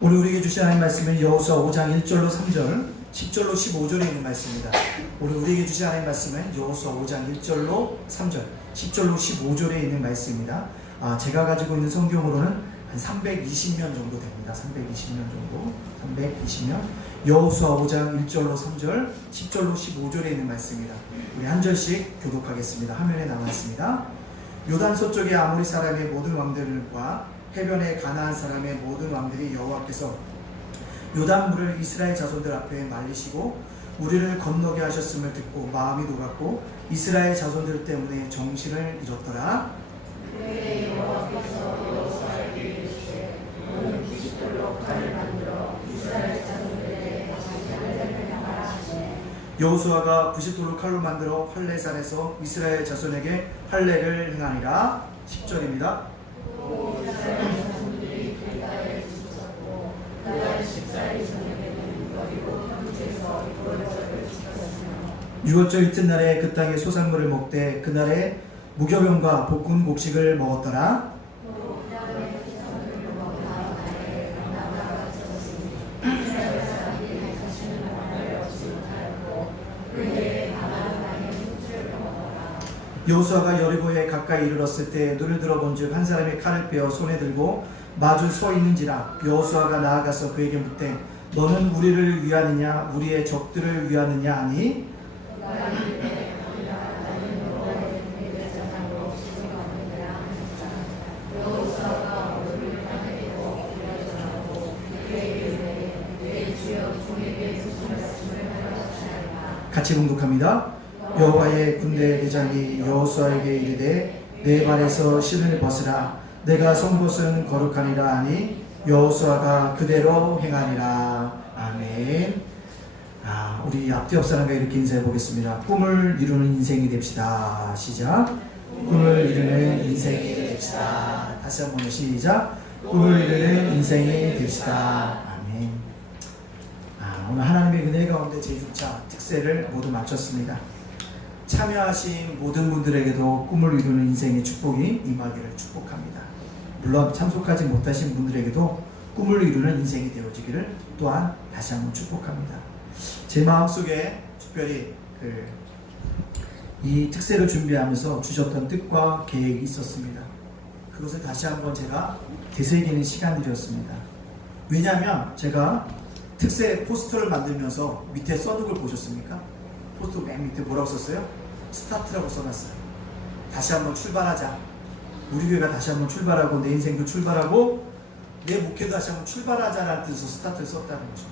오늘 우리에게 주신 하나님 말씀은 여호수아 5장 1절로 3절, 10절로 15절에 있는 말씀입니다. 오늘 우리에게 주신 하나님 말씀은 여호수아 5장 1절로 3절, 10절로 15절에 있는 말씀입니다. 제가 가지고 있는 성경으로는 한 320면 정도 됩니다. 320면 정도. 320면. 여호수아 5장 1절로 3절, 10절로 15절에 있는 말씀입니다. 우리 한 절씩 교독하겠습니다. 화면에 나와 있습니다. 요단 서쪽의 아모리 사람의 모든 왕들과 해변의 가나안 사람의 모든 왕들이 여호와께서 요단물을 이스라엘 자손들 앞에 말리시고 우리를 건너게 하셨음을 듣고 마음이 녹았고 이스라엘 자손들 때문에 정신을 잃었더라. 그때 여호와께서 여호수아에게 이르시되 너는 부싯돌로 칼을 만들어 이스라엘 자손들에게 다시 할례를 행하라 하시네. 여호수아가 부싯돌로 칼로 만들어 할례산에서 이스라엘 자손에게 할례를 행하니라. 10절입니다. 또 이스라엘 자손들이 길가에 지쳤고 그날 14일 저녁에는 여리고 평지에서 유월절을 지켰으며 유월절 이튿날에 그 땅의 소산물을 먹되 그날에 무교병과 볶은 곡식을 먹었더라. 또 그날에 소산물을 먹으나 그날에 강나라가 쳤으니 이스라엘 사람이 다시는 만나를 얻지 못하였고 그 해에 가나안 땅에 흉추를 먹었더라. 여호수아가 여리고에 가까이 이르렀을 때 눈을 들어본즉 한 사람이 칼을 빼어 손에 들고 마주 서 있는지라. 여호수아가 나아가서 그에게 묻되 너는 우리를 위하느냐 우리의 적들을 위하느냐 하니 같이 봉독합니다. 여호와의 군대 대장이 여호수아에게 이르되 내 발에서 신을 벗으라. 내가 선 곳은 거룩하니라 하니 여호수아가 그대로 행하니라. 아멘. 우리 앞뒤 옆 사람과 이렇게 인사해 보겠습니다. 꿈을 이루는 인생이 됩시다. 시작. 꿈을 이루는 인생이 됩시다. 다시 한번 시작. 꿈을 이루는 인생이 됩시다. 아멘. 오늘 하나님의 은혜 가운데 제6차 특세를 모두 마쳤습니다. 참여하신 모든 분들에게도 꿈을 이루는 인생의 축복이 임하기를 축복합니다. 물론 참석하지 못하신 분들에게도 꿈을 이루는 인생이 되어지기를 또한 다시 한번 축복합니다. 제 마음속에 특별히 이 특세를 준비하면서 주셨던 뜻과 계획이 있었습니다. 그것을 다시 한번 제가 되새기는 시간이었습니다. 왜냐하면 제가 특세 포스터를 만들면서 밑에 써놓은 걸 보셨습니까? 포스터 맨 밑에 뭐라고 썼어요? 스타트라고 써놨어요. 다시 한번 출발하자. 우리 교회가 다시 한번 출발하고 내 인생도 출발하고 내 목회도 다시 한번 출발하자라는 뜻으로 스타트를 썼다는 거죠.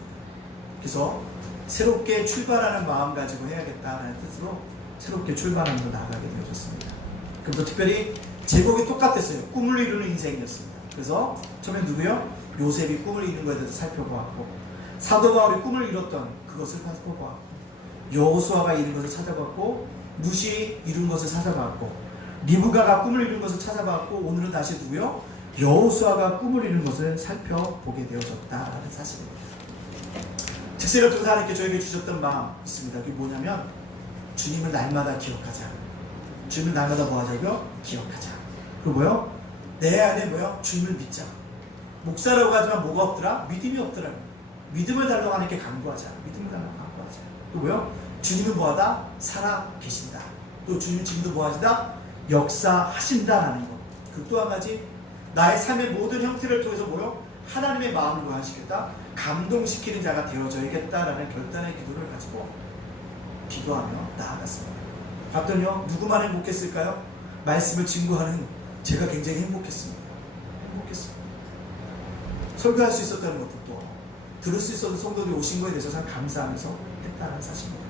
그래서 새롭게 출발하는 마음 가지고 해야겠다라는 뜻으로 새롭게 출발하면서 나아가게 되어졌습니다. 그래서 특별히 제목이 똑같았어요. 꿈을 이루는 인생이었습니다. 그래서 처음에 누구요? 요셉이 꿈을 이루는 것에 대해서 살펴보았고 사도 바울이 꿈을 이뤘던 그것을 살펴보았고 여호수아가 이룬 것을 찾아봤고 룻이 이룬 것을 찾아봤고 리브가가 꿈을 이룬 것을 찾아봤고 오늘은 다시 누구요? 여호수아가 꿈을 이룬 것을 살펴보게 되어졌다라는 사실입니다. 특세를 통해서 하나님께 저에게 주셨던 마음 있습니다. 그게 뭐냐면 주님을 날마다 기억하자. 주님을 날마다 뭐 하자고요? 기억하자. 그리고 뭐요? 내 안에 뭐요? 주님을 믿자. 목사라고 하지만 뭐가 없더라? 믿음이 없더라. 믿음을 달라고 하나님께 간구하자. 믿음을 달라고 간구하자. 또 뭐요? 주님은 뭐하다? 살아 계신다. 또 주님은 지금도 뭐하시다? 역사하신다라는 것. 그 또 한 가지 나의 삶의 모든 형태를 통해서 뭐요? 하나님의 마음을 뭐하시겠다? 감동시키는 자가 되어져야겠다라는 결단의 기도를 가지고 기도하며 나아갔습니다. 봤더니요, 누구만 행복했을까요? 말씀을 증거하는 제가 굉장히 행복했습니다. 행복했습니다. 설교할 수 있었다는 것도 또 들을 수 있었던 성도들이 오신 것에 대해서 참 감사하면서 했다는 사실입니다.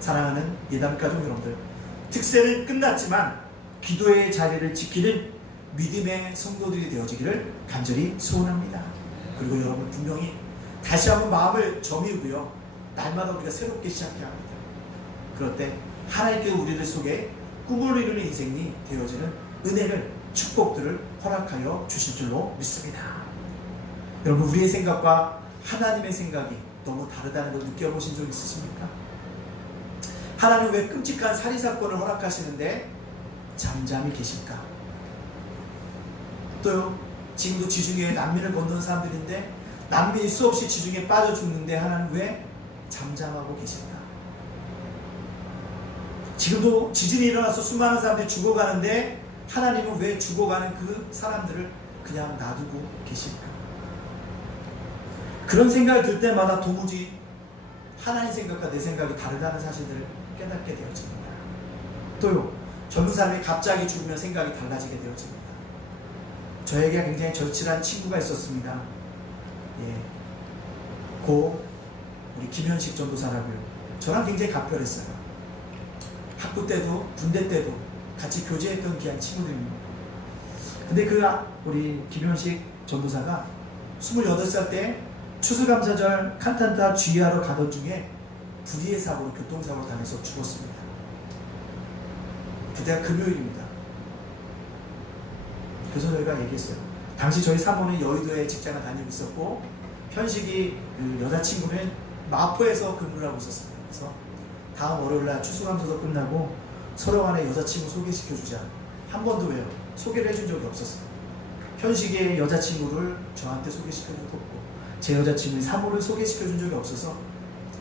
사랑하는 예담가족 여러분들, 특세는 끝났지만 기도의 자리를 지키는 믿음의 성도들이 되어지기를 간절히 소원합니다. 그리고 여러분 분명히 다시 한번 마음을 정의고요. 날마다 우리가 새롭게 시작해야 합니다. 그럴 때 하나님께 우리들 속에 꿈을 이루는 인생이 되어지는 은혜를 축복들을 허락하여 주실 줄로 믿습니다. 여러분 우리의 생각과 하나님의 생각이 너무 다르다는 걸 느껴보신 적 있으십니까? 하나님 왜 끔찍한 살인사건을 허락하시는데 잠잠히 계실까? 또요, 지금도 지중해에 난민을 건너는 사람들인데 난민이 수없이 지중해 빠져 죽는데 하나님 왜 잠잠하고 계실까? 지금도 지진이 일어나서 수많은 사람들이 죽어가는데 하나님은 왜 죽어가는 그 사람들을 그냥 놔두고 계실까? 그런 생각이 들 때마다 도무지 하나님 생각과 내 생각이 다르다는 사실을 깨닫게 되어집니다. 또요, 젊은 사람이 갑자기 죽으면 생각이 달라지게 되어집니다. 저에게 굉장히 절친한 친구가 있었습니다. 고 우리 김현식 전도사라고요. 저랑 굉장히 갑별했어요. 학부 때도 군대 때도 같이 교제했던 귀한 친구들입니다. 근데 우리 김현식 전도사가 28살 때 추수감사절 칸탄타 주의하러 가던 중에 불의의 사고로 교통사고로 당해서 죽었습니다. 그때가 금요일입니다. 그래서 저희가 얘기했어요. 당시 저희 사모는 여의도에 직장을 다니고 있었고 현식이 그 여자친구는 마포에서 근무를 하고 있었어요. 그래서 다음 월요일날 추수감사절 끝나고 서로 간에 여자친구 소개시켜주자. 한 번도 왜요? 소개를 해준 적이 없었어요. 현식의 여자친구를 저한테 소개시켜준 적도 없고 제 여자친구인 사모를 소개시켜준 적이 없어서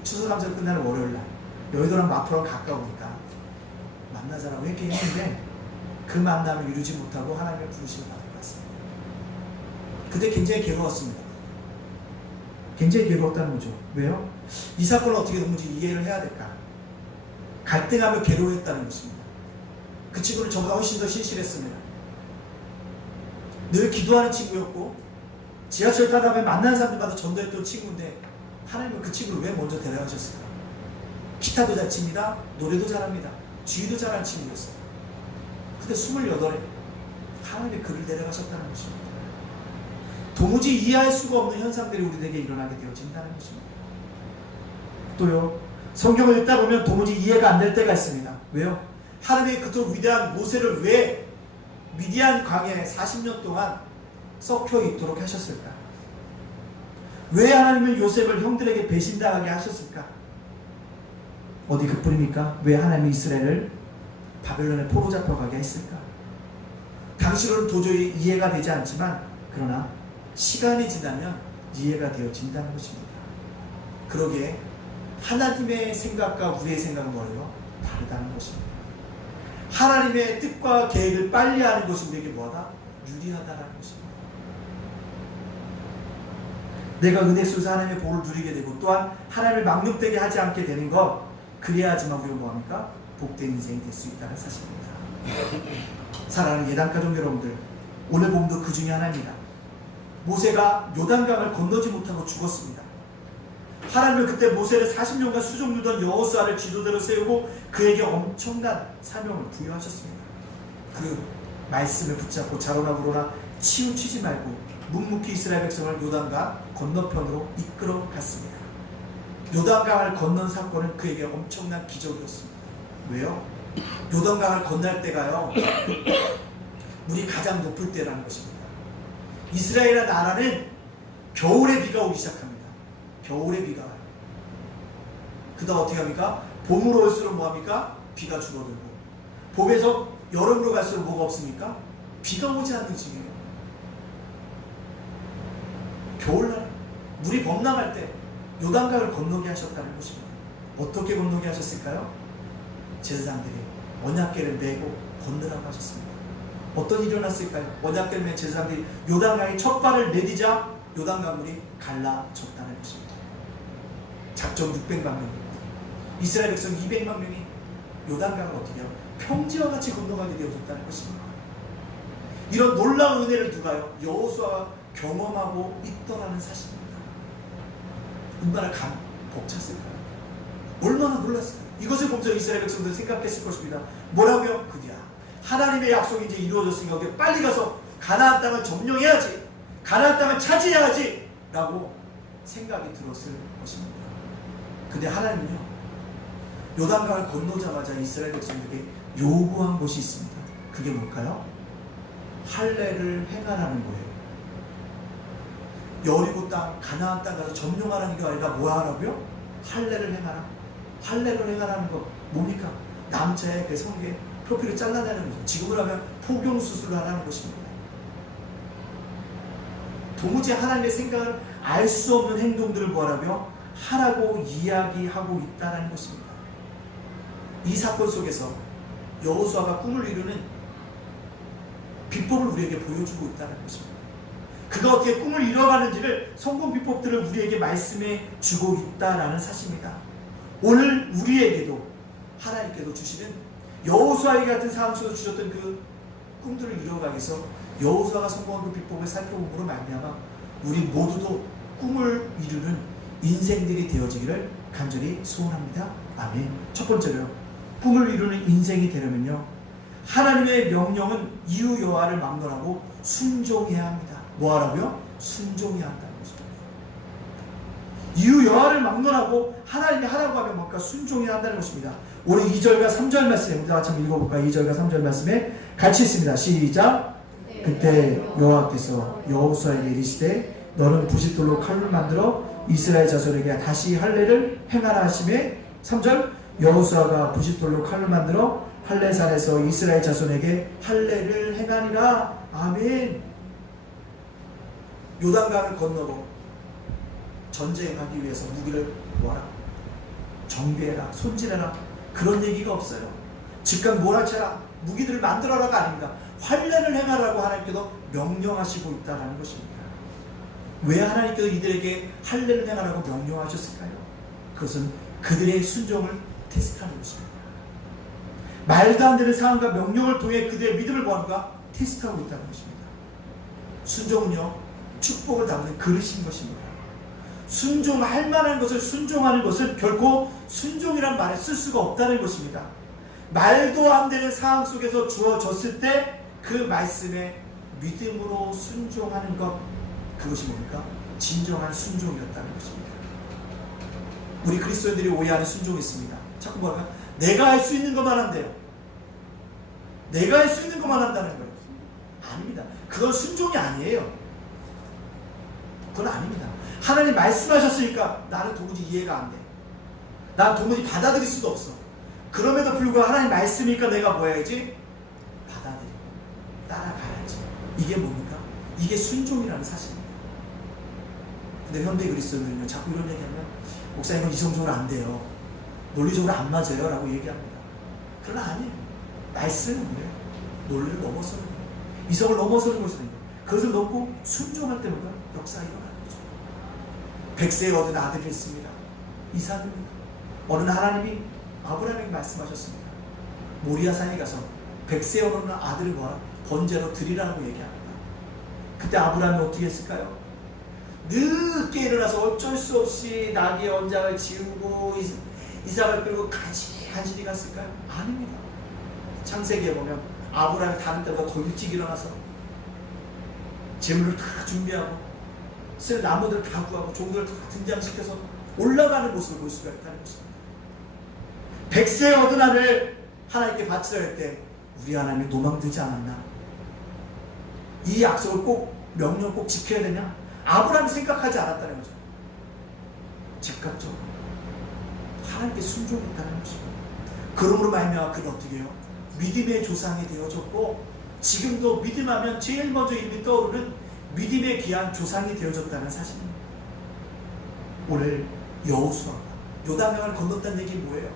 추수감사절 끝나는 월요일날 여의도랑 마포랑 가까우니까 만나자라고 얘기했는데 그 만남을 이루지 못하고 하나님의 부르심을 받은 것 같습니다. 그때 굉장히 괴로웠습니다. 굉장히 괴로웠다는 거죠. 왜요? 이 사건을 어떻게 도무지 이해를 해야 될까? 갈등하며 괴로워했다는 것입니다. 그 친구는 저보다 훨씬 더 신실했습니다. 늘 기도하는 친구였고 지하철 타다 보면 만나는 사람들마다 전도했던 친구인데 하나님은 그 친구를 왜 먼저 데려가셨을까? 기타도 잘 칩니다. 노래도 잘합니다. 주의도 잘하는 친구였어요. 근데 28에 하나님의 그를 데려가셨다는 것입니다. 도무지 이해할 수가 없는 현상들이 우리에게 일어나게 되어진다는 것입니다. 또요, 성경을 읽다 보면 도무지 이해가 안 될 때가 있습니다. 왜요? 하나님의 그토록 위대한 모세를 왜 미디안 광야에 40년 동안 썩혀 있도록 하셨을까? 왜 하나님은 요셉을 형들에게 배신당하게 하셨을까? 어디 그뿐입니까? 왜 하나님이 이스라엘을 바벨론에 포로 잡혀가게 했을까? 당시로는 도저히 이해가 되지 않지만 그러나 시간이 지나면 이해가 되어진다는 것입니다. 그러기에 하나님의 생각과 우리의 생각은 뭐예요? 다르다는 것입니다. 하나님의 뜻과 계획을 빨리 하는 것이 우리에게 뭐하다? 유리하다는 것입니다. 내가 은혜 속에서 하나님의 복을 누리게 되고 또한 하나님을 망령되게 하지 않게 되는 것, 그래야지만 우리가 뭐합니까? 복된 인생이 될 수 있다는 사실입니다. 사랑하는 예단가족 여러분들, 오늘 본도 그 중에 하나입니다. 모세가 요단강을 건너지 못하고 죽었습니다. 하나님은 그때 모세를 40년간 수종 누던 여호수아를 지도자로 세우고 그에게 엄청난 사명을 부여하셨습니다. 그 말씀을 붙잡고 자로나 부로나 치우치지 말고 묵묵히 이스라엘 백성을 요단강 건너편으로 이끌어 갔습니다. 요단강을 건넌 사건은 그에게 엄청난 기적이었습니다. 왜요? 요단강을 건널 때가요, 물이 가장 높을 때라는 것입니다. 이스라엘의 나라는 겨울에 비가 오기 시작합니다. 겨울에 비가 와요. 그 다음 어떻게 합니까? 봄으로 올수록 뭐합니까? 비가 줄어들고, 봄에서 여름으로 갈수록 뭐가 없습니까? 비가 오지 않는 징이에요. 겨울날 물이 범람할 때 요단강을 건너게 하셨다는 것입니다. 어떻게 건너게 하셨을까요? 제사장들이 언약궤를 메고 건너라고 하셨습니다. 어떤 일이 일어났을까요? 언약궤를 맨 제사장들이 요단강에 첫 발을 내디자 요단강물이 갈라졌다는 것입니다. 작정 600만 명입니다. 이스라엘 백성 200만 명이 요단강을 어떻게 해요? 평지와 같이 건너가게 되어졌다는 것입니다. 이런 놀라운 은혜를 누가요? 여호수아가 경험하고 있더라는 사실입니다. 얼마나 벅찼을까요? 얼마나 놀랐을까요? 이것을 보면서 이스라엘 백성들은 생각했을 것입니다. 뭐라고요? 그야 하나님의 약속이 이제 이루어졌으니까 우리가 빨리 가서 가나안 땅을 점령해야지, 가나안 땅을 차지해야지 라고 생각이 들었을 것입니다. 근데 하나님은요, 요단강을 건너자마자 이스라엘 백성들에게 요구한 것이 있습니다. 그게 뭘까요? 할례를 행하라는 거예요. 여리고 땅, 가나안 땅 가서 점령하라는 게 아니라 뭐 하라고요? 할례를 행하라. 할례를 행하라는 거 뭡니까? 남자의 그 성의 표피를 잘라내는 거죠. 지금으로 하면 포경수술을 하라는 것입니다. 도무지 하나님의 생각을 알 수 없는 행동들을 뭐하라고요? 하라고 이야기하고 있다는 것입니다. 이 사건 속에서 여호수아가 꿈을 이루는 비법을 우리에게 보여주고 있다는 것입니다. 그가 어떻게 꿈을 이뤄가는지를 성공 비법들을 우리에게 말씀해 주고 있다는 사실입니다. 오늘 우리에게도 하나님께서 주시는 여호수아에게 같은 삶 속에서 주셨던 그 꿈들을 이뤄가기 위해서 여호수아가 성공한 그 비법을 살펴봄으로 말미암아 우리 모두도 꿈을 이루는 인생들이 되어지기를 간절히 소원합니다. 아멘. 첫 번째로요, 꿈을 이루는 인생이 되려면요, 하나님의 명령은 이유 여하를 막론하고 순종해야 합니다. 뭐하라고요? 순종해야 한다는 것입니다. 이유 여하를 막론하고 하나님이 하라고 하면 뭔가 순종해야 한다는 것입니다. 우리 2절과 3절 말씀 우리 같이 한번 읽어볼까요? 2절과 3절 말씀에 같이 있습니다. 시작. 그때 여호와께서 여호수아에게 이르시되 너는 부싯돌로 칼을 만들어 이스라엘 자손에게 다시 할례를 행하라 하시매 3절 여호수아가 부싯돌로 칼을 만들어 할례산에서 이스라엘 자손에게 할례를 행하니라. 아멘. 요단강을 건너고 전쟁하기 위해서 무기를 모아라, 정비해라, 손질해라, 그런 얘기가 없어요. 즉각 몰아쳐라, 무기들을 만들어라가 아닙니다. 할례를 행하라고 하나님께서 명령하시고 있다는 것입니다. 왜 하나님께서 이들에게 할례를 행하라고 명령하셨을까요? 그것은 그들의 순종을 테스트하는 것입니다. 말도 안 되는 상황과 명령을 통해 그들의 믿음을 뭐하는가? 테스트하고 있다는 것입니다. 순종은요, 축복을 담는 그릇인 것입니다. 순종할 만한 것을 순종하는 것은 결코 순종이란 말을 쓸 수가 없다는 것입니다. 말도 안 되는 상황 속에서 주어졌을 때 그 말씀에 믿음으로 순종하는 것, 그것이 뭡니까? 진정한 순종이었다는 것입니다. 우리 그리스도인들이 오해하는 순종이 있습니다. 자꾸 뭐랄까? 내가 할 수 있는 것만 한대요. 내가 할 수 있는 것만 한다는 거예요. 아닙니다. 그건 순종이 아니에요. 그건 아닙니다. 하나님 말씀하셨으니까 나는 도무지 이해가 안 돼. 난 도무지 받아들일 수도 없어. 그럼에도 불구하고 하나님 말씀이니까 내가 뭐 해야지? 받아들이고 따라가야지. 이게 뭡니까? 이게 순종이라는 사실입니다. 근데 현대 그리스도인은요, 자꾸 이런 얘기하면 목사님은 이성적으로 안 돼요, 논리적으로 안 맞아요 라고 얘기합니다. 그러나 아니에요. 말씀은 뭐예요? 논리를 넘어서는 거예요. 이성을 넘어서는 것이거든요. 그것을 넘고 순종할 때마다 역사가 일어나는 거죠. 백세에 얻은 아들이 있습니다. 이삭입니다. 어느 날 하나님이 아브라함에게 말씀하셨습니다. 모리아산에 가서 백세에 얻은 아들을 뭐라? 번제로 드리라고 얘기합니다. 그때 아브라함이 어떻게 했을까요? 늦게 일어나서 어쩔 수 없이 나귀의 언장을 지우고 이삭을 끌고 간신히 갔을까요? 아닙니다. 창세기에 보면 아브라함이 다른 때보다 더 일찍 일어나서 재물을 다 준비하고 쓸 나무들을 다 구하고 종들을 다 등장시켜서 올라가는 모습을 볼 수가 있다는 것입니다. 백세에 얻은 아들 하나님께 바치라 할 때 우리 하나님이 도망들지 않았나? 이 약속을 꼭 명령 꼭 지켜야 되냐? 아브라함이 생각하지 않았다는 거죠. 즉각적으로 하나님께 순종했다는 것입니다. 그러므로 말미암아 그는 어떻게 해요? 믿음의 조상이 되어졌고 지금도 믿음하면 제일 먼저 이름이 떠오르는 믿음의 귀한 조상이 되어졌다는 사실입니다. 오늘 여호수아가 요단강을 건넜다는 얘기는 뭐예요?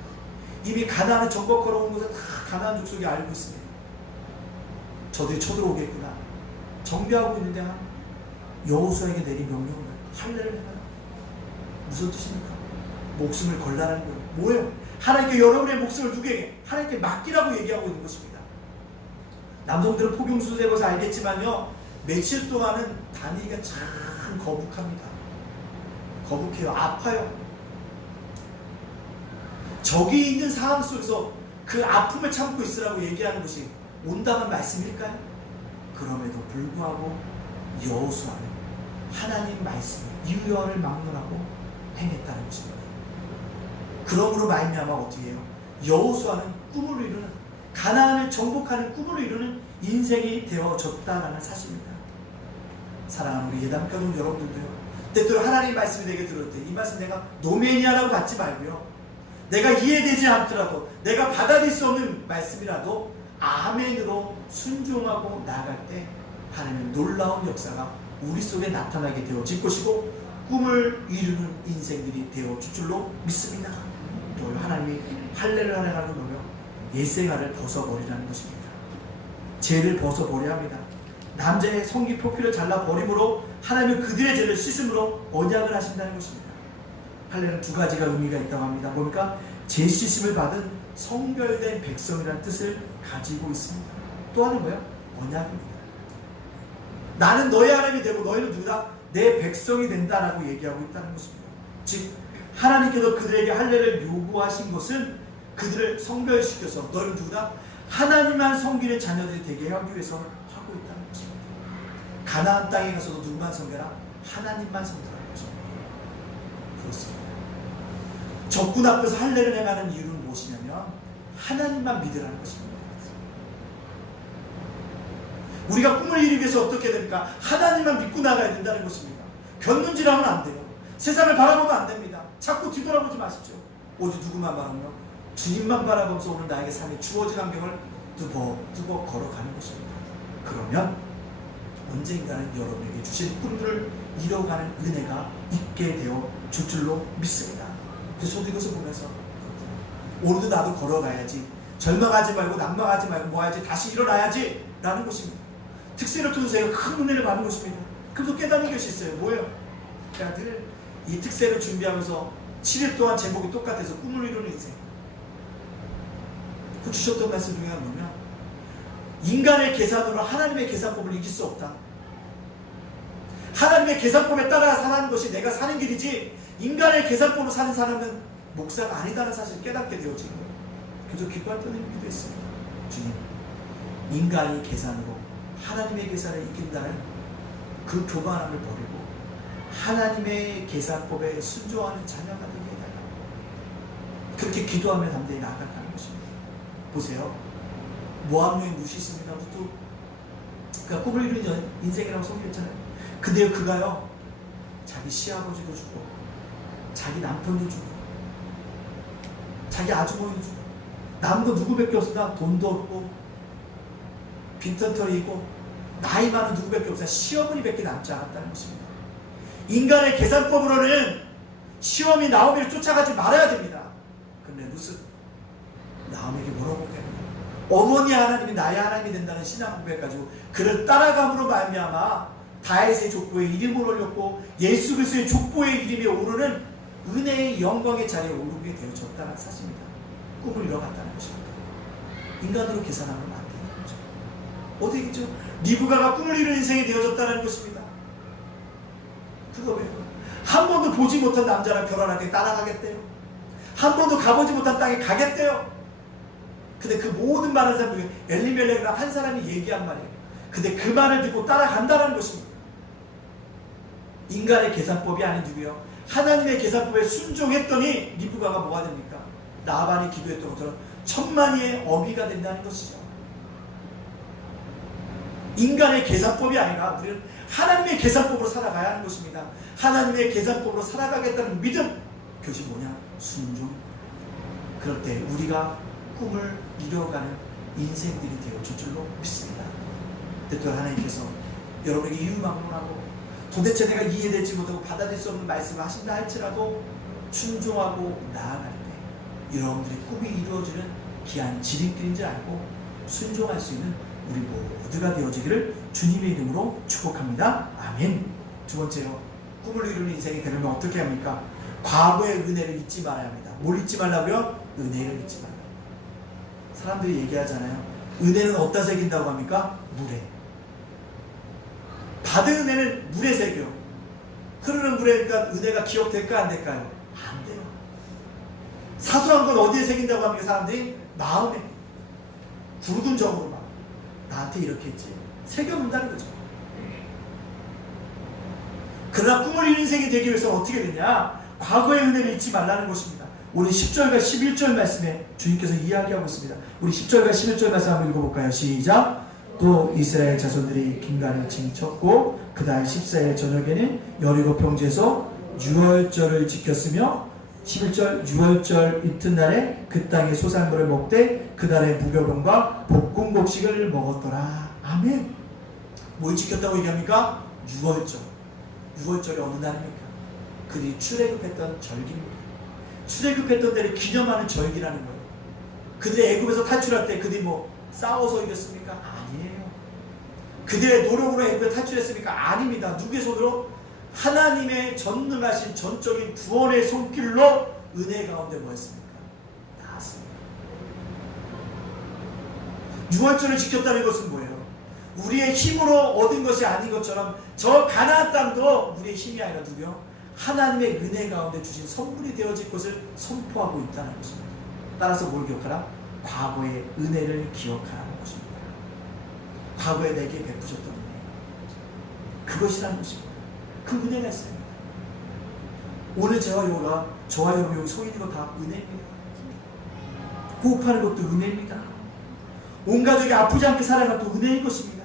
이미 가나안을 정복하러 온 것을 다 가나안 족속이 알고 있습니다. 저들이 쳐들어오겠구나 정비하고 있는데 여호수아에게 내린 명령은 할례를 해라. 무슨 뜻입니까? 목숨을 걸라는 거예요. 뭐예요? 하나님께 여러분의 목숨을 누구에게? 하나님께 맡기라고 얘기하고 있는 것입니다. 남성들은 포경수술에 대해서 알겠지만요, 며칠 동안은 다니기가 참 거북합니다. 거북해요. 아파요. 적이 있는 상황 속에서 그 아픔을 참고 있으라고 얘기하는 것이 온당한 말씀일까요? 그럼에도 불구하고 여호수아는 하나님 말씀 이유여를 막론하고 행했다는 것입니다. 그러므로 말미암아 어떻게 해요? 여호수아는 꿈을 이루는, 가나안을 정복하는 꿈을 이루는 인생이 되어졌다는 사실입니다. 사랑하는 우리 예담가족 여러분들도요, 때때로 하나님 말씀이 내게 들을 때 이 말씀 내가 노매니아라고 받지 말고요, 내가 이해되지 않더라도 내가 받아들일 수 없는 말씀이라도 아멘으로 순종하고 나아갈 때 하나님은 놀라운 역사가 우리 속에 나타나게 되어질 것이고 꿈을 이루는 인생들이 되어 줄 줄로 믿습니다. 또 하나님이 할례를 하라는 거며 옛생활을 벗어버리라는 것입니다. 죄를 벗어버려야 합니다. 남자의 성기 표피를 잘라버림으로 하나님은 그들의 죄를 씻음으로 언약을 하신다는 것입니다. 할례는 두 가지가 의미가 있다고 합니다. 뭡니까? 죄 씻음을 받은 성결된 백성이라는 뜻을 가지고 있습니다. 또 하는 뭐예요? 언약입니다. 나는 너의 하나님이 되고 너희는 누구다? 내 백성이 된다라고 얘기하고 있다는 것입니다. 즉 하나님께서 그들에게 할례를 요구하신 것은 그들을 성결시켜서 너희는 누구다? 하나님만 섬기는 자녀들이 되게 하기 위해서 하고 있다는 것입니다. 가나안 땅에 가서도 누구만 섬겨라? 하나님만 섬기라는 것입니다. 그렇습니다. 적군 앞에서 할례를 행하는 이유는 무엇이냐면 하나님만 믿으라는 것입니다. 우리가 꿈을 이루기 위해서 어떻게 됩니까? 하나님만 믿고 나가야 된다는 것입니다. 견눈질하면 안 돼요. 세상을 바라보면 안 됩니다. 자꾸 뒤돌아보지 마십시오. 오직 누구만 바라보며 주님만 바라보면서 오늘 나에게 삶에 주어진 환경을 뚜벅뚜벅 걸어가는 것입니다. 그러면 언젠가는 여러분에게 주신 꿈들을 이뤄가는 은혜가 있게 되어 줄 줄로 믿습니다. 그래서 저도 이것을 보면서 오늘도 나도 걸어가야지, 절망하지 말고 낙망하지 말고 뭐 해야지, 다시 일어나야지 라는 것입니다. 특세를 통해서 제가 큰 은혜를 받는 것입니다. 그래서 깨닫는 것이 있어요. 뭐예요? 제가 늘 이 특세를 준비하면서 7일 동안 제목이 똑같아서 꿈을 이루는 인생. 그 주셨던 말씀 중에 하나가 뭐냐면 인간의 계산으로 하나님의 계산법을 이길 수 없다. 하나님의 계산법에 따라 사는 것이 내가 사는 길이지 인간의 계산법으로 사는 사람은 목사가 아니다는 사실을 깨닫게 되어진 거예요. 그래서 기도했던 의미도 있습니다. 주님, 인간의 계산으로 하나님의 계산을 이긴다는 그 교만함을 버리고 하나님의 계산법에 순종하는 자녀가 되게 해달라고 그렇게 기도하며 담대히 나아갔다는 것입니다. 보세요. 모압여인 루시 있습니다. 또 그가 꿈을 이루는 인생이라고 소개했잖아요. 근데요, 그가요 자기 시아버지도 죽고 자기 남편도 죽고 자기 아주머니도 죽고 남도 누구밖에 없으나 돈도 없고 빈털터리이고 나이 많은 누구밖에 없으나 시어머니밖에 남지 않았다는 것입니다. 인간의 계산법으로는 시험이 나오미를 쫓아가지 말아야 됩니다. 근데 루스 나오미에게 뭐라고 해요? 어머니 하나님이 나의 하나님이 된다는 신앙 고백 가지고 그를 따라감으로 말미암아 다윗의 족보에 이름을 올렸고 예수 그리스도의 족보에 이름이 오르는 은혜의 영광의 자리에 오르게 되어졌다는 사실입니다. 꿈을 이뤄갔다는 것입니다. 인간으로 계산하면 안 되는 거죠. 어디겠죠? 리브가가 꿈을 이루는 인생이 되어졌다는 것입니다. 그거 왜요? 한 번도 보지 못한 남자랑 결혼하게 따라가겠대요. 한 번도 가보지 못한 땅에 가겠대요. 근데 그 모든 많은 사람 중에 엘리멜렉이라는 한 사람이 얘기한 말이에요. 근데 그 말을 듣고 따라간다는 것입니다. 인간의 계산법이 아닌 누구요? 하나님의 계산법에 순종했더니 리브가가 뭐가 됩니까? 나반이 기도했던 것처럼 천만이의 어미가 된다는 것이죠. 인간의 계산법이 아니라 우리는 하나님의 계산법으로 살아가야 하는 것입니다. 하나님의 계산법으로 살아가겠다는 믿음, 그것이 뭐냐? 순종. 그럴 때 우리가 꿈을 이뤄가는 인생들이 되어줄 줄로 믿습니다. 근데 또 하나님께서 여러분에게 이유망론하고 도대체 내가 이해되지 못하고 받아들일 수 없는 말씀을 하신다 할지라도 순종하고 나아갈 때 여러분들의 꿈이 이루어지는 귀한 지름길인 줄 알고 순종할 수 있는 우리 모두가 되어지기를 주님의 이름으로 축복합니다. 아멘. 두 번째요. 꿈을 이루는 인생이 되려면 어떻게 합니까? 과거의 은혜를 잊지 말아야 합니다. 뭘 잊지 말라고요? 은혜를 잊지 말라고. 사람들이 얘기하잖아요. 은혜는 어디다 새긴다고 합니까? 물에. 받은 은혜는 물에 새겨. 흐르는 물에니까 은혜가 기억될까 안 될까요? 안 돼요. 사소한 건 어디에 새긴다고 합니까? 사람들이 마음에 굵은 점으로 나한테 이렇게 했지. 새겨놓는다는 거죠. 그러나 꿈을 이룬 인생이 되기 위해서 어떻게 되냐? 과거의 은혜를 잊지 말라는 것입니다. 우리 10절과 11절 말씀에 주님께서 이야기하고 있습니다. 우리 10절과 11절 말씀 한번 읽어볼까요? 시작! 또 이스라엘 자손들이 긴간을 징쳤고 그 달 14일 저녁에는 여리고 평지에서 유월절을 지켰으며 11절 유월절 이튿날에 그 땅의 소산물을 먹되 그 달의 무교병과 볶음 곡식을 먹었더라. 아멘. 뭘 지켰다고 얘기합니까? 유월절. 유월절이 어느 날입니까? 그들이 출애굽했던 절기입니다. 출애굽했던 때를 기념하는 절기라는 거예요. 그들이 애굽에서 탈출할 때 그들이 뭐 싸워서 이겼습니까? 아니에요. 그들의 노력으로 애굽에 탈출했습니까? 아닙니다. 누구의 손으로? 하나님의 전능하신 전적인 구원의 손길로 은혜 가운데 뭐했습니까? 나았습니다. 유월절을 지켰다는 것은 뭐예요? 우리의 힘으로 얻은 것이 아닌 것처럼 저 가나안 땅도 우리의 힘이 아니라 누구요? 하나님의 은혜 가운데 주신 선물이 되어질 것을 선포하고 있다는 것입니다. 따라서 뭘 기억하라? 과거의 은혜를 기억하라는 것입니다. 과거에 내게 베푸셨던 은혜, 그것이라는 것입니다. 그 은혜가 있습니다. 오늘 저와 여러분 여기 서 있는 거 다 은혜입니다. 호흡하는 것도 은혜입니다. 온 가족이 아프지 않게 살아가는 것도 은혜인 것입니다.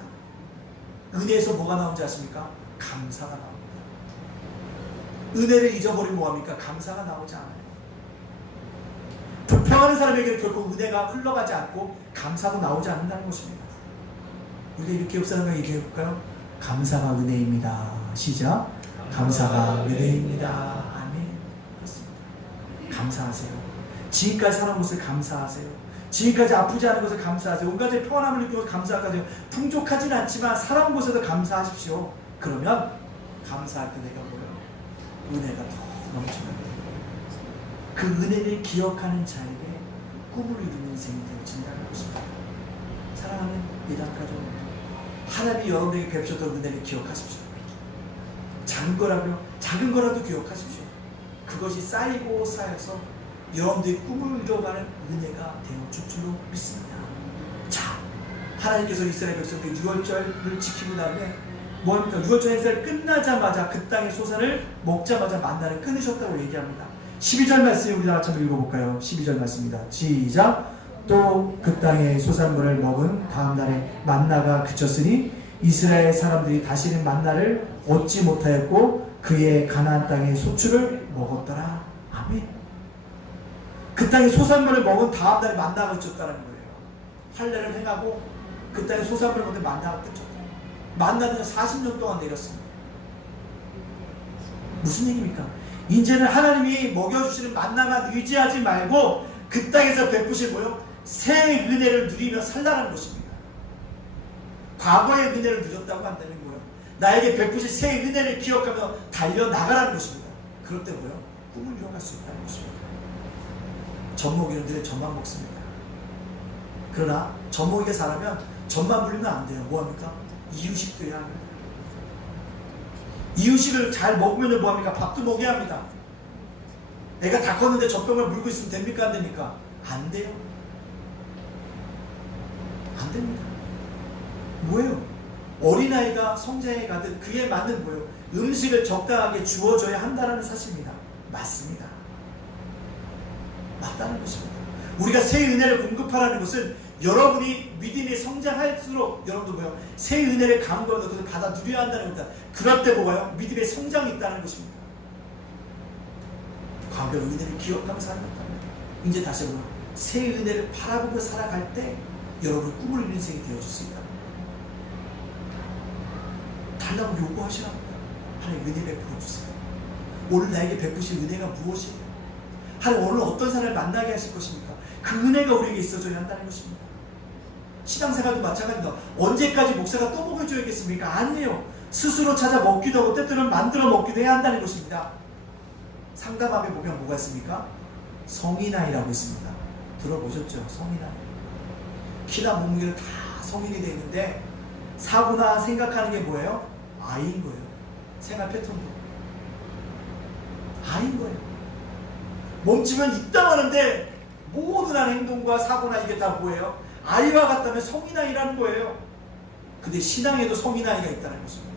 은혜에서 뭐가 나오는지 아십니까? 감사가 나옵니다. 은혜를 잊어버리면 뭐합니까? 감사가 나오지 않아요. 불평하는 사람에게는 결코 은혜가 흘러가지 않고 감사도 나오지 않는다는 것입니다. 우리가 이렇게 옆사람과 얘기해 볼까요? 감사가 은혜입니다. 시작. 감사가 은혜입니다. 아멘. 그렇습니다. 감사하세요. 지금까지 살아온 것을 감사하세요. 지금까지 아프지 않은 것을 감사하세요. 온 가족의 평안함을 느끼고 감사하세요. 풍족하진 않지만 살아온 곳에서 감사하십시오. 그러면 감사할 때 내가 뭐예요? 은혜가 더 넘쳐납니다. 그 은혜를 기억하는 자에게 꿈을 이루는 인생이 되어진다는 것입니다. 사랑하는 예당 가족, 하나님이 여러분에게 베푸셨던 은혜를 기억하십시오. 작은 거라도 기억하십시오. 그것이 쌓이고 쌓여서 여러분들의 꿈을 이뤄가는 은혜가 되어줄 줄로 믿습니다. 자, 하나님께서 이스라엘 백성들 유월절을 지키고 다음에 뭐합니까? 유월절 행사를 끝나자마자 그 땅의 소산을 먹자마자 만나를 끊으셨다고 얘기합니다. 12절 말씀 우리 다 같이 한번 읽어볼까요? 12절 말씀입니다. 시작. 또 그 땅의 소산물을 먹은 다음 날에 만나가 그쳤으니 이스라엘 사람들이 다시는 만나를 얻지 못하였고 그의 가나안 땅의 소출을 먹었더라. 아멘. 그 땅의 소산물을 먹은 다음 날에 만나가 그쳤다는 거예요. 할례를 행하고 그 땅의 소산물을 먹은 만나가 그쳤다. 만나는 40년 동안 내렸습니다. 무슨 얘기입니까? 이제는 하나님이 먹여주시는 만나만 의지하지 말고 그 땅에서 베푸실 뭐요? 새 은혜를 누리며 살라는 것입니다. 과거의 은혜를 누렸다고 한다면 뭐요? 나에게 베푸실 새 은혜를 기억하며 달려나가라는 것입니다. 그럴 때 뭐요? 꿈을 이뤄갈 수 있다는 것입니다. 젖먹이는 늘 젖만 먹습니다. 그러나 젖먹이가 잘하면 젖만 물리면 안 돼요. 뭐합니까? 이유식도 해야 합니다. 이유식을 잘 먹으면 뭐합니까? 밥도 먹여야 합니다. 애가 다 컸는데 젖병을 물고 있으면 됩니까? 안 됩니까? 안 돼요. 안 됩니다. 뭐예요? 어린아이가 성장해 가듯 그에 맞는 뭐예요? 음식을 적당하게 주어줘야 한다는 사실입니다. 맞습니다. 맞다는 것입니다. 우리가 새 은혜를 공급하라는 것은 여러분이 믿음이 성장할수록 여러분도 뭐예요? 새 은혜를 강구하고 그것을 받아 누려야 한다는 겁니다. 그럴 때 뭐예요? 믿음의 성장이 있다는 것입니다. 과거의 은혜를 기억하며 살아갔다면 이제 다시 한번 새 은혜를 바라보며 살아갈 때 여러분의 꿈을 이루는 인생이 되어줄 수 있다. 달라고 요구하시라 합니다. 하나님 은혜 베풀어 주세요. 오늘 나에게 베푸실 은혜가 무엇이에요? 하나님 오늘 어떤 사람을 만나게 하실 것입니까? 그 은혜가 우리에게 있어줘야 한다는 것입니다. 신앙생활도 마찬가지입니다. 언제까지 목사가 또 먹여줘야겠습니까? 아니에요. 스스로 찾아 먹기도 하고 때때로는 만들어 먹기도 해야 한다는 것입니다. 상담함에 보면 뭐가 있습니까? 성인아이라고 있습니다. 들어보셨죠? 성인아이. 키나 몸무게를 다 성인이 되어 있는데 사고나 생각하는 게 뭐예요? 아이인 거예요. 생활 패턴도 아이인 거예요. 몸치면 있다고 하는데 모든 한 행동과 사고나 이게 다 뭐예요? 아이와 같다면 성인아이라는 거예요. 근데 신앙에도 성인아이가 있다는 것입니다.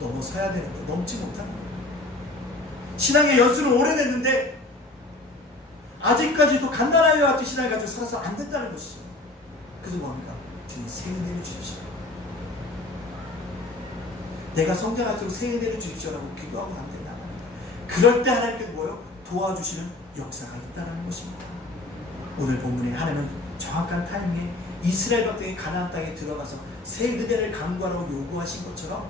넘어서야 되는 거예요. 넘지 못하는 거예요. 신앙의 연수는 오래됐는데 아직까지도 갓난아이와 같은 신앙을 가지고 살아서 안 된다는 것이죠. 그래서 뭡니까? 주님 새 은혜를 주십시오. 내가 성장할수록 새 은혜를 주십시오라고 기도하고 안 된다. 그럴 때 하나님께서 뭐예요? 도와주시는 역사가 있다는 것입니다. 오늘 본문에 하나님은 정확한 타이밍에 이스라엘 백성이 가나안 땅에 들어가서 새 은혜를 강구하라고 요구하신 것처럼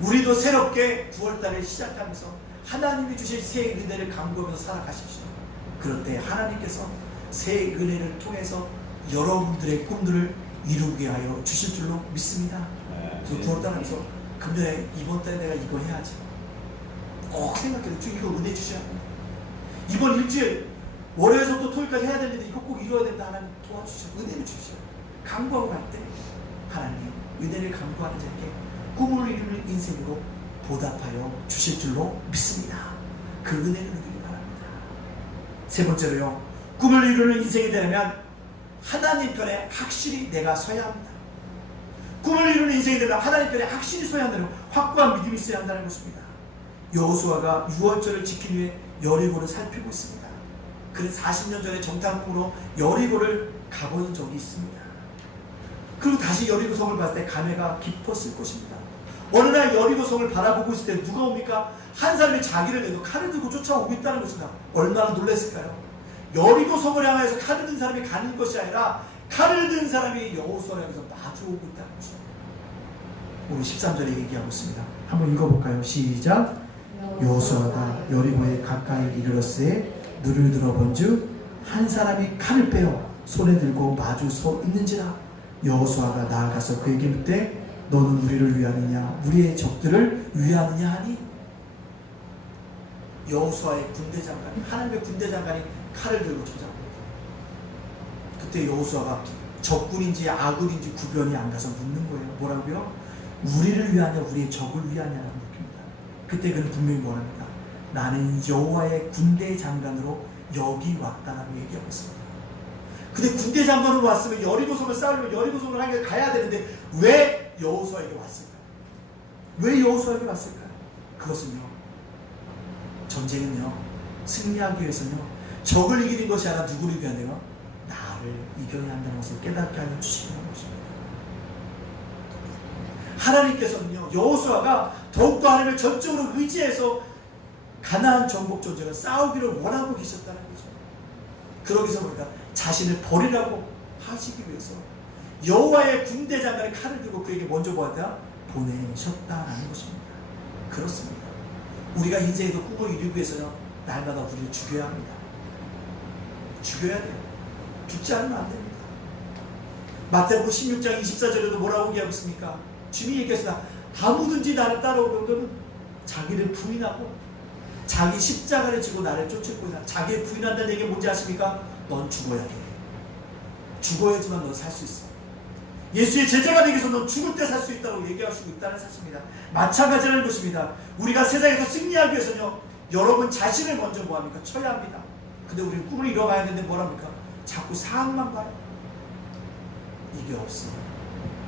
우리도 새롭게 9월달을 시작하면서 하나님이 주신 새 은혜를 간구하면서 살아가십시오. 그럴 때 하나님께서 새 은혜를 통해서 여러분들의 꿈들을 이루게 하여 주실 줄로 믿습니다. 그래서 9월달 하면서 금년에 이번 달에 내가 이거 해야지. 꼭 생각해도 주 이거 은혜 주셔야 합니다. 이번 일주일 월요일부터 토요일까지 해야 되는데 이거 꼭 이루어야 된다. 하나님 도와주시오. 은혜를 주시오. 간구하고 갈 때 하나님 은혜를 간구하는 자에게 꿈을 이루는 인생으로 보답하여 주실 줄로 믿습니다. 그 은혜를 누리기 바랍니다. 세 번째로요, 꿈을 이루는 인생이 되려면 하나님 편에 확실히 내가 서야 합니다. 꿈을 이루는 인생이 되면 하나님 편에 확실히 서야 한다는 확고한 믿음이 있어야 한다는 것입니다. 여호수아가 유월절을 지키기 위해 여리고를 살피고 있습니다. 그는 40년 전에 정탐꾼으로 여리고를 가본 적이 있습니다. 그리고 다시 여리고 성을 봤을 때 감회가 깊었을 것입니다. 어느 날 여리고 성을 바라보고 있을 때 누가 옵니까? 한 사람이 자기를 내도 칼을 들고 쫓아오고 있다는 것입니다. 얼마나 놀랐을까요? 여리고 성을 향해서 칼을 든 사람이 가는 것이 아니라 칼을 든 사람이 여호수아를 향해서 마주오고 있다는 것입니다. 우리 13절에 얘기하고 있습니다. 한번 읽어볼까요? 시작. 여호수아가 여리고에 가까이 이르렀으에 눈을 들어본즉 한 사람이 칼을 빼어 손에 들고 마주 서 있는지라. 여호수아가 나아가서 그에게 묻되 너는 우리를 위하느냐 우리의 적들을 위하느냐 하니. 여호수아의 군대 장관이, 하나님의 군대 장관이 칼을 들고 찾아옵니다. 그때 여호수아가 적군인지 아군인지 구별이 안 가서 묻는 거예요. 뭐라고요? 우리를 위하냐 우리의 적을 위하냐라는 느낌입니다. 그때 그는 분명히 뭐랍니까? 나는 여호와의 군대 장관으로 여기 왔다라고 얘기하고 있습니다. 근데 군대 장관으로 왔으면 여리고성을 싸우려면 여리고성을 향해 가야 되는데 왜 여호수아에게 왔을까요? 왜 여호수아에게 왔을까요? 그것은요, 전쟁은요, 승리하기 위해서는요, 적을 이기는 것이 아니라 누구를 위하네요? 나를 이겨야 한다는 것을 깨닫게 하여 주시는 것입니다. 하나님께서는요, 여호수아가 더욱더 하나님을 전적으로 의지해서 가나안 정복 전쟁을 싸우기를 원하고 계셨다는 거죠. 그러기서 보니까 자신을 버리라고 하시기 위해서 여호와의 군대 장관의 칼을 들고 그에게 먼저 뭐하다? 보내셨다라는 것입니다. 그렇습니다. 우리가 인생에서 꿈을 이루기 위해서는 날마다 우리를 죽여야 합니다. 죽여야 돼요. 죽지 않으면 안 됩니다. 마태복음 16장 24절에도 뭐라고 얘기하고 있습니까? 주님이 얘기했습니다. 아무든지 나를 따라오는 것은 자기를 부인하고 자기 십자가를 지고 나를 쫓을 자기를 부인한다는 얘기가 뭔지 아십니까? 넌 죽어야 돼. 죽어야지만 넌 살 수 있어. 예수의 제자가 되기 위해서 넌 죽을 때 살 수 있다고 얘기하시고 있다는 사실입니다. 마찬가지라는 것입니다. 우리가 세상에서 승리하기 위해서는요, 여러분 자신을 먼저 뭐합니까? 쳐야 합니다. 근데 우리는 꿈을 이뤄가야 되는데 뭐랍니까? 자꾸 상황만 봐요. 이게 없어.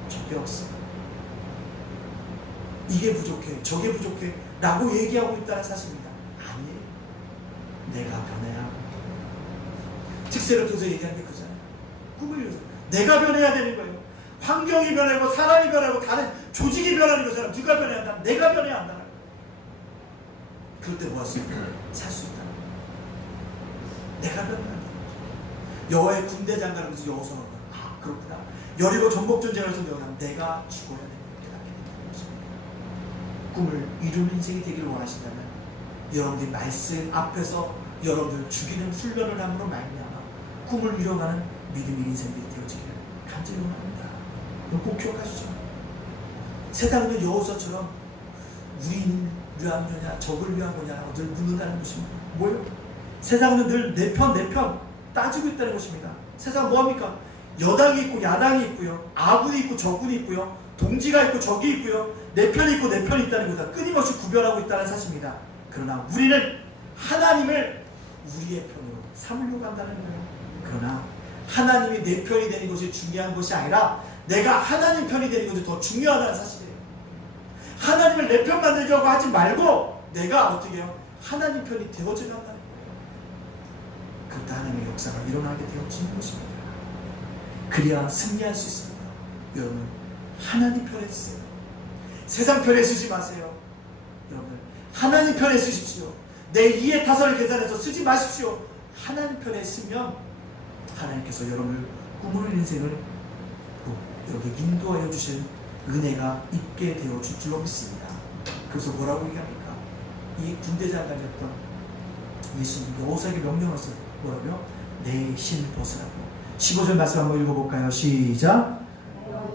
저게 없어. 이게 부족해. 저게 부족해. 라고 얘기하고 있다는 사실입니다. 아니에요. 내가 변해야 하고. 특세를 통해서 얘기하는 게 그잖아요. 꿈을 이루어서 내가 변해야 되는 거예요. 환경이 변하고 사람이 변하고 다른 조직이 변하는 것처럼 누가 변해야 한다? 내가 변해야 한다. 그럴 때 뭐 할 수 있다? 살 수 있다. 내가 변해야 한다. 여호와의 군대 장관을 위해서 여호수아가 아 그렇구나. 여리고 전복 전쟁을 해서 내가 죽어야 되는 깨닫게 된다는 것입니다. 꿈을 이루는 인생이 되기를 원하신다면 여러분들이 말씀 앞에서 여러분들 죽이는 훈련을 함으로 말미암아 꿈을 이뤄가는 믿음의 인생들이 되어지기를 간절히 원합니다. 꼭 기억하시죠. 세상은 여호수아처럼 우리는 위한 거냐 적을 위한 거냐라고 늘 묻는다는 것입니다. 뭐예요? 세상은 늘 내 편 따지고 있다는 것입니다. 세상은 뭐합니까? 여당이 있고 야당이 있고요, 아군이 있고 적군이 있고요, 동지가 있고 적이 있고요, 내 편이 있고 내 편이 있다는 것을 끊임없이 구별하고 있다는 사실입니다. 그러나 우리는 하나님을 우리의 편으로 삼으려고 한다는 거예요. 그러나 하나님이 내 편이 되는 것이 중요한 것이 아니라 내가 하나님 편이 되는 것이 더 중요하다는 사실이에요. 하나님을 내 편 만들려고 하지 말고 내가 어떻게 해요? 하나님 편이 되어져 간다는 거예요. 그때 하나님의 역사가 일어나게 되어지는 것입니다. 그래야 승리할 수 있습니다. 여러분, 하나님 편에 쓰세요. 세상 편에 쓰지 마세요. 여러분, 하나님 편에 쓰십시오. 내 이해 타선을 계산해서 쓰지 마십시오. 하나님 편에 쓰면 하나님께서 여러분을 꿈을 인생을 이렇게 인도하여 주신 은혜가 있게 되어 줄 줄로 믿습니다. 그래서 뭐라고 얘기합니까? 이 군대 장관이었던 예수님 여호수아에게 명령했어요. 뭐라고요? 내 신을 벗으라고. 15절 말씀 한번 읽어볼까요? 시작.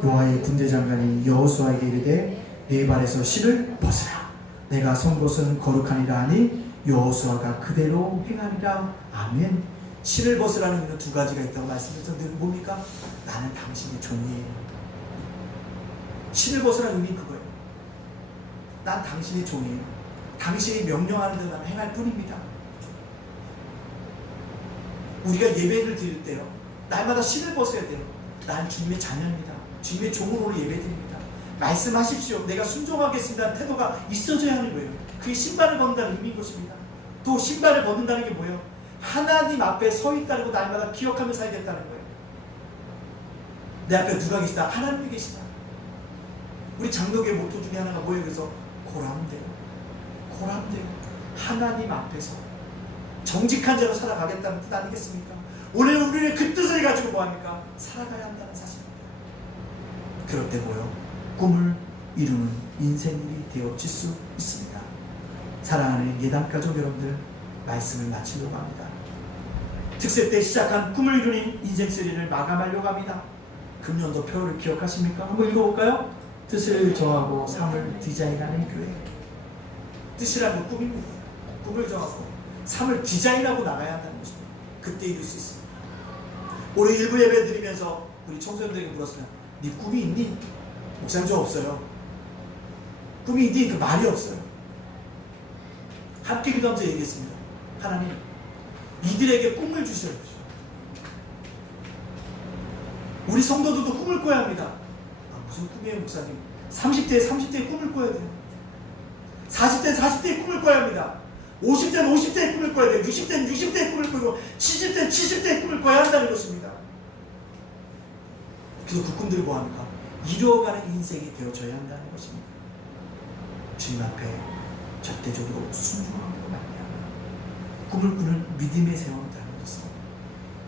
여호와의 군대 장관이 여호수아에게 이르되 네 발에서 신을 벗으라. 내가 선 곳은 거룩하니라 하니 여호수아가 그대로 행하니라. 아멘. 신을 벗으라는 의미는 두 가지가 있다고 말씀드렸는데 뭡니까? 나는 당신의 종이에요. 신을 벗으라는 의미는 그거예요. 난 당신의 종이에요. 당신이 명령하는 대로 나는 행할 뿐입니다. 우리가 예배를 드릴 때요, 날마다 신을 벗어야 돼요. 난 주님의 자녀입니다. 주님의 종으로 예배드립니다. 말씀하십시오. 내가 순종하겠습니다는 태도가 있어져야 하는 거예요. 그게 신발을 벗는다는 의미인 것입니다. 또 신발을 벗는다는 게 뭐예요? 하나님 앞에 서 있다는 거 날마다 기억하며 살겠다는 거예요. 내 앞에 누가 계시다? 하나님이 계시다. 우리 장로교의 모토 중에 하나가 뭐예요? 그래서 고람돼요. 고람돼요. 하나님 앞에서 정직한 자로 살아가겠다는 뜻 아니겠습니까? 오늘 우리는 그 뜻을 가지고 뭐합니까? 살아가야 한다는 사실입니다. 그럴 때 뭐요? 꿈을 이루는 인생이 되어질 수 있습니다. 사랑하는 예단가족 여러분들, 말씀을 마치려고 합니다. 특세 때 시작한 꿈을 이루는 인생세리를 마감하려고 합니다. 금년도 표를 기억하십니까? 한번 읽어볼까요? 뜻을 정하고 삶을 디자인하는 교회. 뜻이라는 건 꿈입니다. 꿈을 정하고 삶을 디자인하고 나가야 한다는 것입니다. 그때 이룰 수 있습니다. 오늘 일부 예배 드리면서 우리 청소년들에게 물었어요. 네 꿈이 있니? 목사님 저 없어요. 꿈이 있니? 그 말이 없어요. 함께 기도하면서 얘기했습니다. 하나님, 이들에게 꿈을 주셔야 합니다. 우리 성도들도 꿈을 꿔야 합니다. 아, 무슨 꿈이에요, 목사님? 30대에 꿈을 꿔야 돼요. 40대는 40대의 꿈을 꿔야 합니다. 50대는 50대의 꿈을 꿔야 돼요. 60대는 60대의 꿈을 꾸고 70대는 70대의 꿈을 꿔야 한다는 것입니다. 그래서 그 꿈들이 뭐합니까? 이루어가는 인생이 되어져야 한다는 것입니다. 주님 앞에 절대적으로 순종하고 말미암아 꿈을 꾸는 믿음의 세원이라는 것은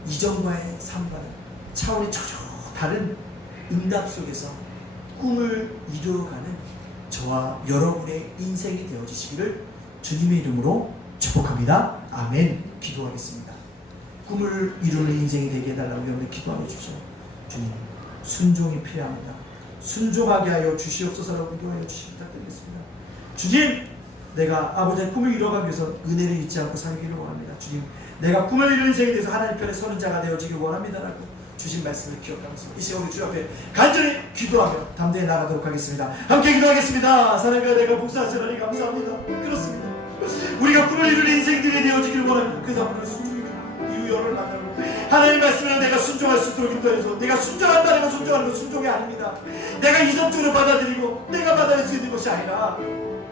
이전과의 삶과는 차원이 전혀 다른 응답 속에서 꿈을 이루어가는 저와 여러분의 인생이 되어지시기를 주님의 이름으로 축복합니다. 아멘. 기도하겠습니다. 꿈을 이루는 인생이 되게 해달라고 여러분 기도하여 주십시오. 주님, 순종이 필요합니다. 순종하게 하여 주시옵소서라고 기도하여 주시기 부탁드리겠습니다. 주님, 내가 아버지의 꿈을 이루어가기 위해서 은혜를 잊지 않고 살기를 원합니다. 주님, 내가 꿈을 이루는 인생에 대해서 하나님 편에 서는 자가 되어지길 원합니다라고 주신 말씀을 기억하면서 이 시간 우리 주 앞에 간절히 기도하며 담대히 나가도록 하겠습니다. 함께 기도하겠습니다. 사랑과 내가 복사하시라니 감사합니다. 그렇습니다. 우리가 꿈을 이루는 인생들이 되어지기를 원합니다. 그 사람을 순종이 이유열을 만나고 하나님 말씀을 내가 순종할 수 있도록 인도해서 내가 순종한다는 건 순종하는 건 순종이 아닙니다. 내가 이성적으로 받아들이고 내가 받아들일 수 있는 것이 아니라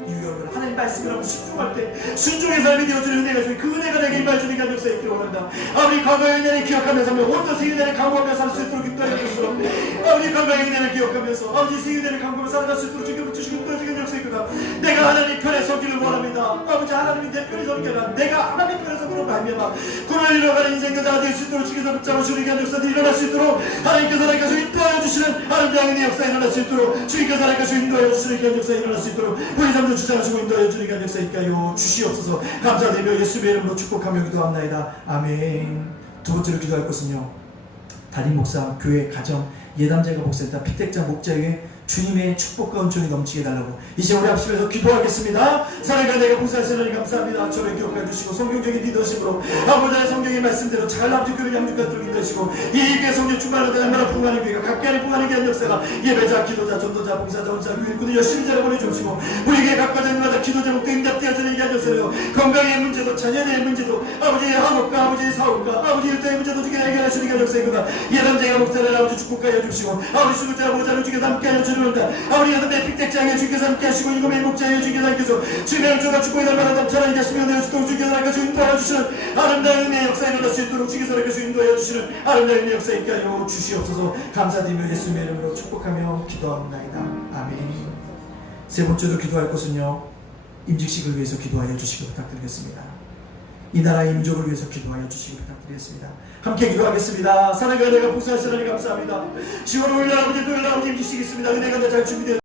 이유열을 하나님 말씀을 하고 순종할 때 순종의 삶이 되어주는 은혜가 있으니 그 은혜가 내게 임하주는 게 역사에 있기를 원한다. 아버지 과거의 은혜를 기억하면서 온전 새 은혜를 강구하며 살 수 있도록 인도해 주시옵소서. 아버지 과거의 은혜를 기억하면서 아버지 새 은혜를 강구하며 살아갈 수 있도록 주시고 인도해주는 역사에 있구나. 내가 하나님 편에 서기를 원합니다. 아버지 하나님이 내 편에 서는 게 아니라 내가 하나님 편에 서기를 말미암아 꿈을 이루어가는 인생도 다 될 수 있도록 주께서 붙잡아 주는 게 역사들이 일어날 수 있도록 하나님께서 하나님께서 인도하여 주시는 아름다운 은혜의 역사에 일어날 수 있도록 주님께서 하나님께서 인도하여 주시는 게 역사에 일어날 수 있도록 우리 삶도 주장하시고 인도하여 주는 게 역사에 있까요 주시옵소서. 감사드리며 예수의 이름으로 축복하며 기도합나이다. 아멘. 두 번째로 기도할 것은요, 담임 목사, 교회, 가정, 예담제가 목사이다 픽택자 목자에게 주님의 축복과 은총이 넘치게 달라고 이 시간 우리 합심해서 기도하겠습니다. 사랑과 내가 봉사하시느니 감사합니다. 저를 기억해 주시고 성경적인 리더십으로 아버지의 성경의 말씀대로 잘 아버지 교회 양육가들을 인도하시고 이 교회 성령 충만하고 날마다 풍성하는 교회가 각기 안에 풍성하는 게 역사가 예배자, 기도자, 전도자, 봉사자, 원자, 교회꾼을 열심히 자라 보내주시고 우리에게 각각 자마다 기도 제목도 응답되어지는 게 역사요. 건강의 문제도 자녀의 문제도 아버지의 학업과 아버지의 사업과 아버지의 일터의 문제도 주게 해결하시는 게 역사이구나. 예담제가 목사를 아버지 축복하여 주시고 아버지 수급자 보호자를 주게 함께 하여 주시고 아버지께서 내 픽택장에 주께서 함께 하시고 일곱의 목자에 주께서 함께서 주님의 은총과 축복이 날마다 넘쳐나게 하시며 내어주도록 주께서 함께서 인도하여 주시는 아름다운 은혜의 역사에 일어날 수 있도록 주께서 함께서 인도하여 주시는 아름다운 은혜의 역사에 있게 하여 주시옵소서. 감사드리며 예수님의 이름으로 축복하며 기도합니다. 아멘. 세 번째로 기도할 것은요, 임직식을 위해서 기도하여 주시기 부탁드리겠습니다. 이 나라의 민족을 위해서 기도하여 주시기 부탁드리겠습니다. 함께 기도하겠습니다. 사랑과 내가 복수하시라니 감사합니다. 10월 5일 아버지 토요일 아버지 임직식이 있습니다. 은혜가 잘 준비되어